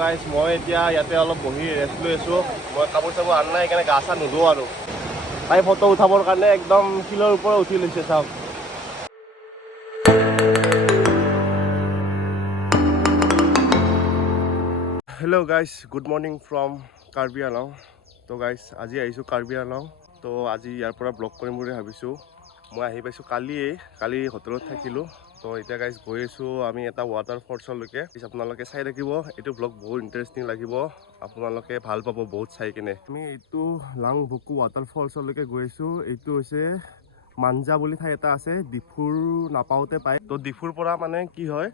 Guys মই এতিয়া ইয়াতে অলপ বহি ৰেষ্ট লৈ আছোঁ। মই কাপোৰ চাপোৰ আন নাই সেইকাৰণে গা চা নুধুওঁ আৰু তাই ফটো উঠাবৰ কাৰণে একদম শিলৰ ওপৰত উঠি লৈছে চাওক। Hello' guys, good morning from Karbi Anglong. তো গাইজ আজি আহিছোঁ কাৰ্বি আংলং। তো আজি ইয়াৰ পৰা ব্লগ কৰিম বুলি ভাবিছোঁ। মই আহি পাইছোঁ কালি হোটেলত থাকিলোঁ। তো এতিয়া গাইজ গৈ আছোঁ আমি এটা ৱাটাৰফলছলৈকে। আপোনালোকে চাই থাকিব, এইটো ব্লগ বহুত ইণ্টাৰেষ্টিং লাগিব, আপোনালোকে ভাল পাব বহুত চাই কিনে। আমি এইটো লাংবকু ৱাটাৰফলছলৈকে গৈ আছোঁ। এইটো হৈছে মাঞ্জা বুলি ঠাই এটা আছে, ডিফুৰ নাপাওঁতে পায়। তো ডিফুৰ পৰা মানে কি হয়,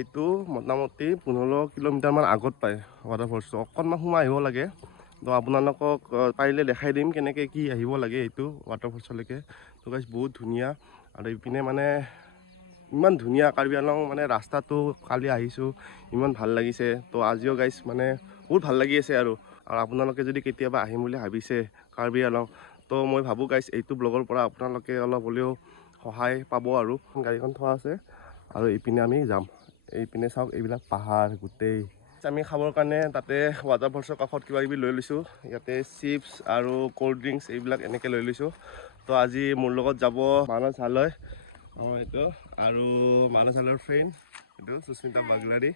এইটো মোটামুটি 15 কিলোমিটাৰমান আগত পায় ৱাটাৰফলছটো। অকণমান সোমাই আহিব লাগে। তো আপোনালোকক পাৰিলে দেখাই দিম কেনেকৈ কি আহিব লাগে এইটো ৱাটাৰফলছলৈকে। তো গাইজ বহুত ধুনীয়া, আৰু এইপিনে মানে ইমান ধুনীয়া কাৰ্বি আংলং মানে ৰাস্তাটো কালি আহিছোঁ ইমান ভাল লাগিছে। তো আজিও গাইজ মানে বহুত ভাল লাগি আছে আৰু আপোনালোকে যদি কেতিয়াবা আহিম বুলি ভাবিছে কাৰ্বি আংলং, তো মই ভাবোঁ গাইজ এইটো ব্লগৰ পৰা আপোনালোকে অলপ হ'লেও সহায় পাব। আৰু গাড়ীখন থোৱা আছে আৰু এইপিনে আমি যাম। এইপিনে চাওক, এইবিলাক পাহাৰ গোটেই। আমি খাবৰ কাৰণে তাতে ৱাটাৰফলছৰ কাষত কিবা কিবি লৈ লৈছোঁ। ইয়াতে চিপছ আৰু ক'ল্ড ড্ৰিংকছ এইবিলাক এনেকৈ লৈ লৈছোঁ। তো আজি মোৰ লগত যাব মানস আলয় এইটো, আৰু মানস আলয়ৰ ফ্ৰেণ্ড এইটো সুস্মিতা বাগলাৰী।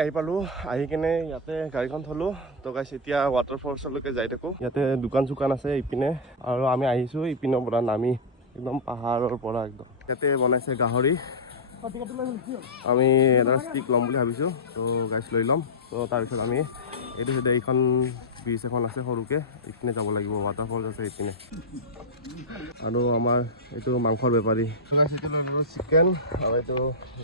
আহি পালোঁ, আহি কিনে ইয়াতে গাড়ীখন থলোঁ। তো গাইছ এতিয়া ৱাটাৰফলছলৈকে যাই থাকোঁ। ইয়াতে দোকান চোকান আছে ইপিনে, আৰু আমি আহিছোঁ ইপিনৰ পৰা নামি একদম পাহাৰৰ পৰা একদম। ইয়াতে বনাইছে গাহৰি, আমি এটা ষ্টিক ল'ম বুলি ভাবিছোঁ। তো গাইছ লৈ ল'ম। তো তাৰপিছত আমি এইটো চাইডে এইখন ব্ৰিজ এখন আছে সৰুকৈ, ইপিনে যাব লাগিব। ৱাটাৰফলছ আছে ইপিনে, আৰু আমাৰ এইটো মাংসৰ বেপাৰী। চিকেন আৰু এইটো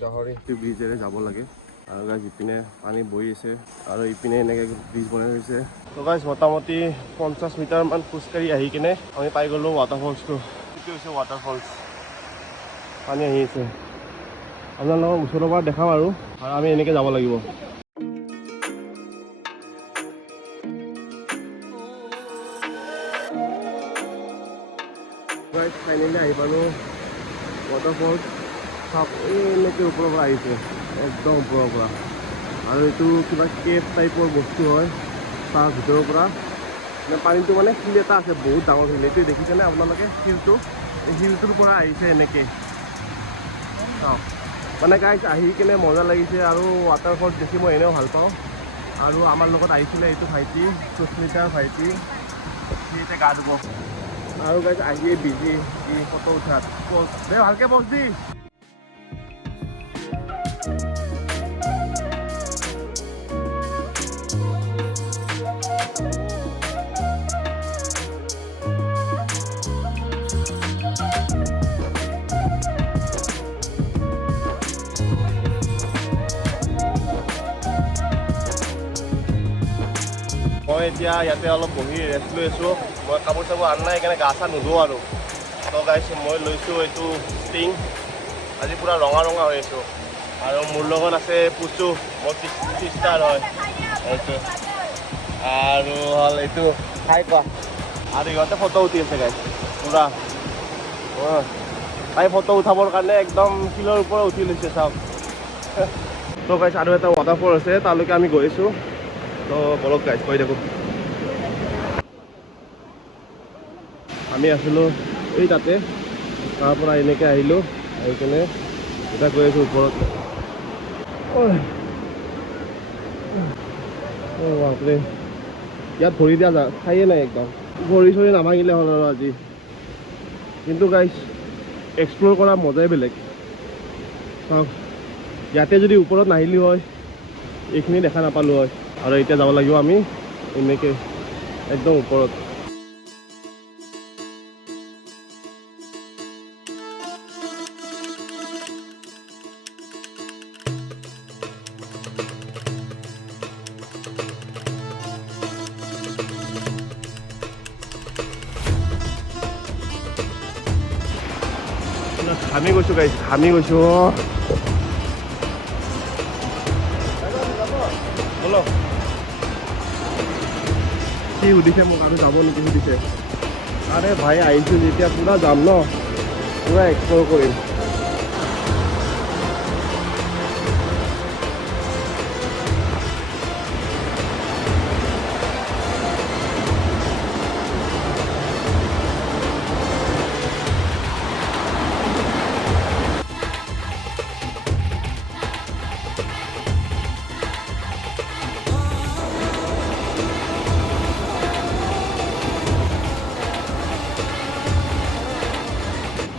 গাহৰি ব্ৰিজেৰে যাব লাগে। আৰু গাইজ ইপিনে পানী বৈ আছে, আৰু ইপিনে এনেকৈ ব্ৰিজ বনাই হৈছে। তো গাইজ মোটামুটি 50 মিটাৰমান খোজকাঢ়ি আহি কিনে আমি পাই গ'লোঁ ৱাটাৰফলছটো। এইটো হৈছে ৱাটাৰফলছ, পানী আহি আছে। আপোনালোকক ওচৰৰ পৰা দেখাম আৰু আমি এনেকৈ যাব লাগিব। গাইজ ফাইনেলি আহি পালোঁ ৱাটাৰফলছ। চাওক, এনেকৈ ওপৰৰ পৰা আহিছে, একদম ওপৰৰ পৰা। আৰু এইটো কিবা কেভ টাইপৰ বস্তু হয় তাৰ ভিতৰৰ পৰা। মানে পানীটো মানে শিল এটা আছে, বহুত ডাঙৰ শিল। এইটো দেখিছেনে আপোনালোকে শিলটো? এই শিলটোৰ পৰা আহিছে এনেকৈ। চাওক মানে গাইজ আহি কিনে মজা লাগিছে, আৰু ৱাটাৰফলছ দেখি মই এনেও ভাল পাওঁ। আৰু আমাৰ লগত আহিছিলে এইটো ভাইটি, সুস্মিতাৰ ভাইটি, সি এতিয়া গা ধুব। আৰু গাইজ আহিয়ে বিজি ফটো উঠাত। প'জ দে, ভালকৈ প'জ দি। মই এতিয়া ইয়াতে অলপ বহি ৰেষ্ট লৈ আছোঁ। মই কাপোৰ চাপোৰ আন নাই সেইকাৰণে গা চা নুধুওঁ আৰু। তো গাইছ মই লৈছোঁ এইটো ষ্টিং, আজি পূৰা ৰঙা ৰঙা হৈ আছোঁ। আৰু মোৰ লগত আছে পুচু, মোৰ চিষ্টাৰ হয় এইটো, আৰু হ'ল এইটো হাই কোৱা। আৰু ইহঁতে ফটো উঠি আছে গাইছ পূৰা। তাই ফটো উঠাবৰ কাৰণে একদম শিলৰ ওপৰত উঠি লৈছে চাওক। তো গাইছ আৰু এটা ৱাটাৰফল আছে, তালৈকে আমি গৈ আছোঁ। তো বলক গাইছ কৈ থাকোঁ। আমি আছিলোঁ এই তাতে, তাৰ পৰা এনেকৈ আহিলোঁ, আহি কিনে এতিয়া গৈ আছোঁ ওপৰত। বাপৰে, ইয়াত ভৰি দিয়া ঠাইয়ে নাই একদম। ভৰি চৰি নাভাঙিলে হ'ল আৰু আজি। কিন্তু গাইছ এক্সপ্ল'ৰ কৰা মজাই বেলেগ। চাওক, ইয়াতে যদি ওপৰত নাহিলোঁ হয় এইখিনি দেখা নাপালোঁ হয়। আৰু এতিয়া যাব লাগিব আমি এনেকৈ একদম ওপৰত। ঘামি গৈছোঁ গাইছ, ঘামি গৈছোঁ। বলো কি সুধিছে মোক, আৰু যাব নেকি সুধিছে। আৰে ভাই আহিছোঁ যেতিয়া পূৰা যাম ন, পূৰা এক্সপ্ল'ৰ কৰিম।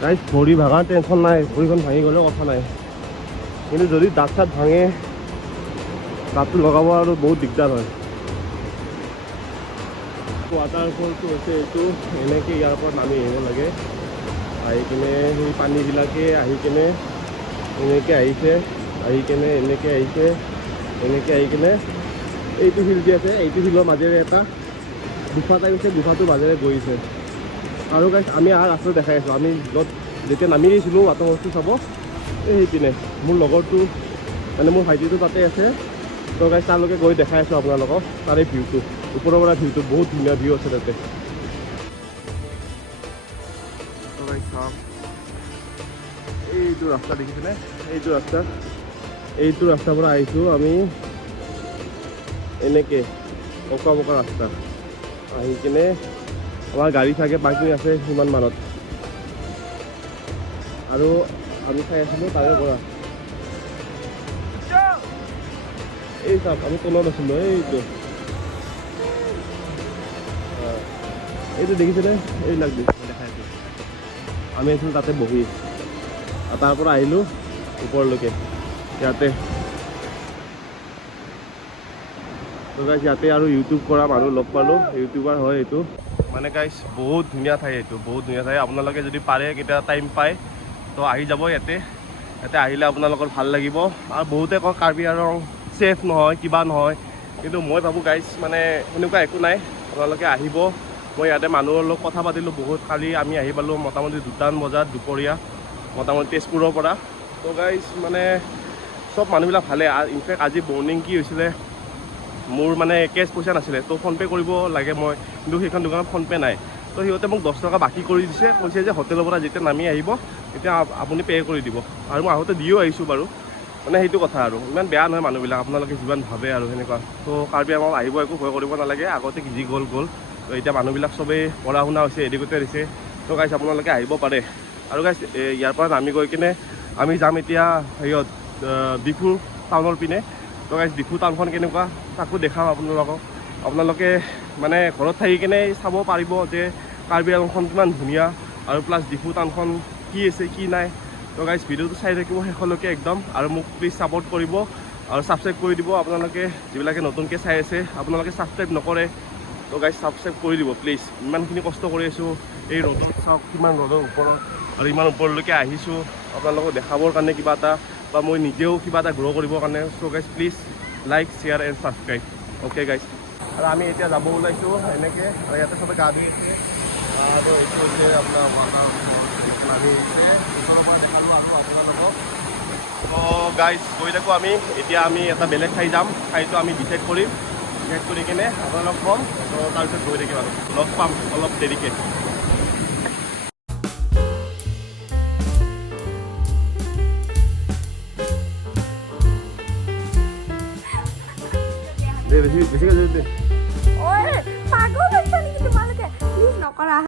গাইজ ভৰি ভাঙাৰ টেনশ্যন নাই, ভৰিখন ভাঙি গ'লেও কথা নাই, কিন্তু যদি দাঁত চাত ভাঙে দাঁতটো লগাব আৰু বহুত দিগদাৰ হয়। ৱাটাৰফলটো হৈছে এইটো, এনেকৈ ইয়াৰ পৰা নামি আহিব লাগে। আহি কিনে সেই পানীবিলাকে আহি কিনে এনেকৈ আহিছে, আহি কিনে এনেকৈ আহিছে, এনেকৈ আহি কিনে এইটো শিল দি আছে, এইটো শিলৰ মাজেৰে এটা গুফা টাইপ আছে, গুফাটোৰ মাজেৰে গৈছে। আৰু গাইজ আমি আৰু ৰাস্তা দেখাই আছোঁ, আমি য'ত যেতিয়া নামি আহিছিলোঁ ৱাটাৰফলটো চাব, সেইপিনে মোৰ লগৰটো মানে মোৰ ভাইটিটো তাতে আছে। তো গাইজ তালৈকে গৈ দেখাই আছোঁ আপোনালোকক তাৰে ভিউটো, ওপৰৰ পৰা ভিউটো বহুত ধুনীয়া ভিউ আছে তাতে। এইটো ৰাস্তা দেখিছেনে, এইটো ৰাস্তাৰ পৰা আহিছোঁ আমি, এনেকৈ অকা বকা ৰাস্তা আহি কিনে আমাৰ গাড়ী চাগে পাৰ্কিং আছে সিমান মানত, আৰু আমি চাই আছিলোঁ তাৰে পৰা। এই চাওক আমি তলত আছিলোঁ, এইটো দেখিছেনে, এইবিলাক দেখাই আছোঁ। আমি আছিলোঁ তাতে বহি, আৰু তাৰ পৰা আহিলোঁ ওপৰলৈকে ইয়াতে। তো গাইজ ইয়াতে আৰু ইউটিউব কৰা মানুহ লগ পালোঁ, ইউটিউবাৰ হয় এইটো। মানে গাইজ বহুত ধুনীয়া ঠাই এইটো, বহুত ধুনীয়া ঠাই। আপোনালোকে যদি পাৰে কেতিয়াবা টাইম পায় তো আহি যাব ইয়াতে আহিলে আপোনালোকৰ ভাল লাগিব। আৰু বহুতে কয় কাৰ্বি আংলং ছেফ নহয়, কিবা নহয়, কিন্তু মই ভাবোঁ গাইজ মানে সেনেকুৱা একো নাই। আপোনালোকে আহিব, মই ইয়াতে মানুহৰ লগত কথা পাতিলোঁ বহুত। কালি আমি আহি পালোঁ মোটামুটি 2টা বজাত দুপৰীয়া, মোটামুটি তেজপুৰৰ পৰা। তো গাইজ মানে চব মানুহবিলাক ভালে। ইনফেক্ট আজি মৰ্ণিং কি হৈছিলে, মোৰ মানে কেছ পইচা নাছিলে, তো ফোনপে' কৰিব লাগে মই, কিন্তু সেইখন দোকানত ফোনপে' নাই। তো সিহঁতে মোক 10 টকা বাকী কৰি দিছে, কৈছে যে হোটেলৰ পৰা যেতিয়া নামি আহিব তেতিয়া আপুনি পে' কৰি দিব। আৰু মই আহোঁতে দিও আহিছোঁ বাৰু, মানে সেইটো কথা আৰু ইমান বেয়া নহয় মানুহবিলাক, আপোনালোকে যিমান ভাবে আৰু সেনেকুৱা। তো কাৰ্বি আংলং আহিব, একো ভয় কৰিব নালাগে, আগতে যি গ'ল। তো এতিয়া মানুহবিলাক চবেই পঢ়া শুনা হৈছে, এডুকেটেড হৈছে। তো গাইজ আপোনালোকে আহিব পাৰে। আৰু গাইজ ইয়াৰ পৰা নামি গৈ কিনে আমি যাম এতিয়া হেৰিয়ত ডিফু টাউনৰ পিনে। তো গাইজ ডিফু টাউনখন কেনেকুৱা তাকো দেখাম আপোনালোকে মানে ঘৰত থাকি কিনে চাব পাৰিব যে কাৰ্বি আংলংখন কিমান ধুনীয়া, আৰু প্লাছ ডিফু টাউনখন কি আছে কি নাই। তো গাইজ ভিডিঅ'টো চাই থাকিব শেষলৈকে একদম, আৰু মোক প্লিজ ছাপোৰ্ট কৰিব আৰু ছাবস্ক্ৰাইব কৰি দিব। আপোনালোকে যিবিলাকে নতুনকৈ চাই আছে, আপোনালোকে ছাবস্ক্ৰাইব নকৰে, তো গাইজ ছাবস্ক্ৰাইব কৰি দিব প্লিজ। ইমানখিনি কষ্ট কৰি আছোঁ এই ৰ'দত, চাওক কিমান ৰ'দৰ ওপৰত, আৰু ইমান ওপৰলৈকে আহিছোঁ আপোনালোকক দেখাবৰ কাৰণে কিবা এটা, বা মই নিজেও কিবা এটা গ্ৰ' কৰিবৰ কাৰণে। So' guys please like, share and subscribe. Okay guys, আৰু আমি এতিয়া যাব ওলাইছোঁ এনেকৈ, আৰু ইয়াতে চবে গা ধুই আছে। আৰু এইটো হৈছে আপোনাৰ আমি ওচৰৰ পৰা দেখালোঁ আৰু আপোনালোকক। তো গাইজ গৈ থাকোঁ আমি। এতিয়া আমি এটা বেলেগ ঠাই যাম, ঠাইটো আমি ডিচাইড কৰি কিনে আপোনালোকক ক'ম। তো তাৰপিছত গৈ থাকিম আৰু লগ পাম অলপ দেৰিকৈ। বেছিকৈ পাগল হৈছা নেকি তোমালোকে? প্লিজ নকৰা।